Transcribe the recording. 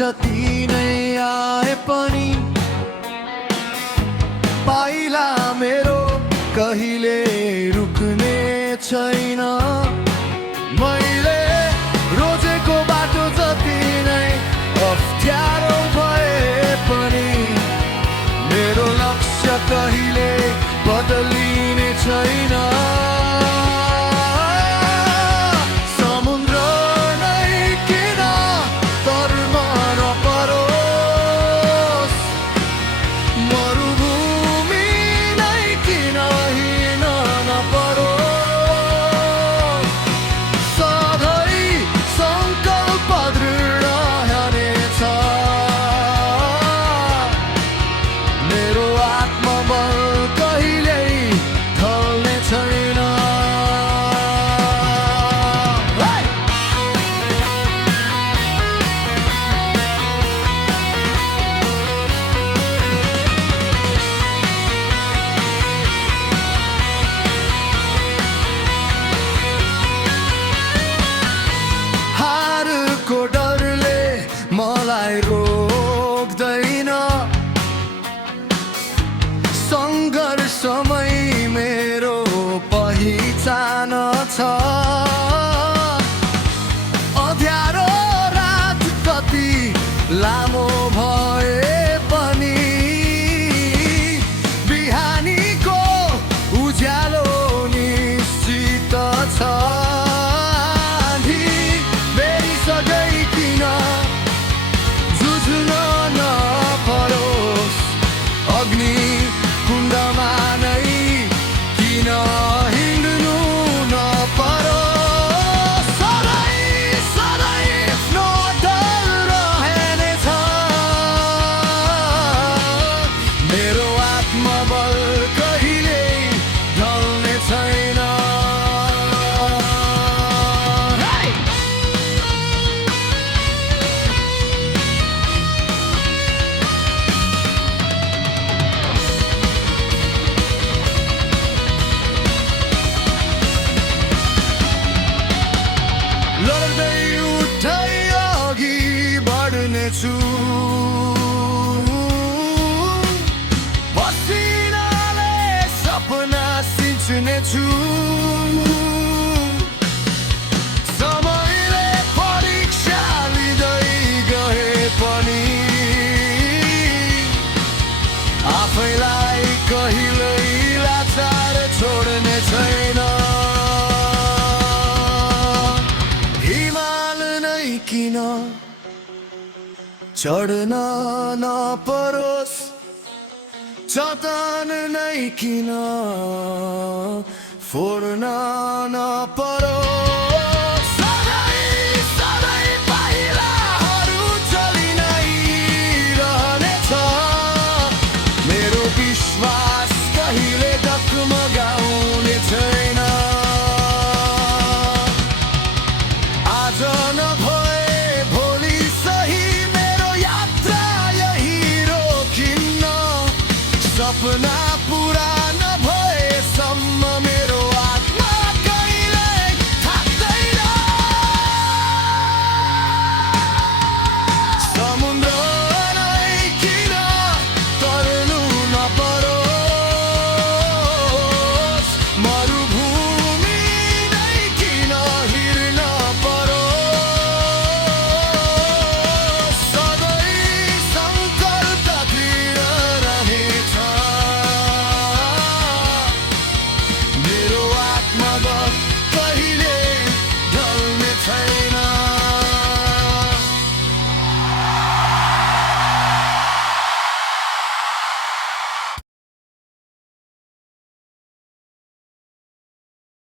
जति नै आए पनि पाइला मेरो कहिले रुक्ने छैन। मैले रोजेको बाटो जति नै अप्ठ्यारो भए पनि मेरो लक्ष्य कहिले बदलिने छैन। मलाई रोक्दैन सङ्घर्षमै मेरो पहिचान छ। अँध्यारो रात कति लामो भए पनि बिहानीको उज्यालो निश्चित छ। अग्नि कुण्डमा नै किन हिँड्नु नपरोस्, सधैँ सधैँ आफ्नो डर रहनेछ। मेरो आत्मबल कहिले ढल्ने छैन। लड्दै उठै अघि बढ्नेछु, पसिनाले सपना सिँच्नेछु। समयले परीक्षा लिँदै गए पनि आफैलाई कहिल्यै लाचार छोड्ने छैन। किन चढ्न नपरोस्, चट्टान नै किन फोड्न नपरोस्, सधैँ सधैँ पाइलाहरू चलि नै रहनेछ। मेरो विश्वास कहिले डगमगाउने छैन। आज नभए सपना पूरा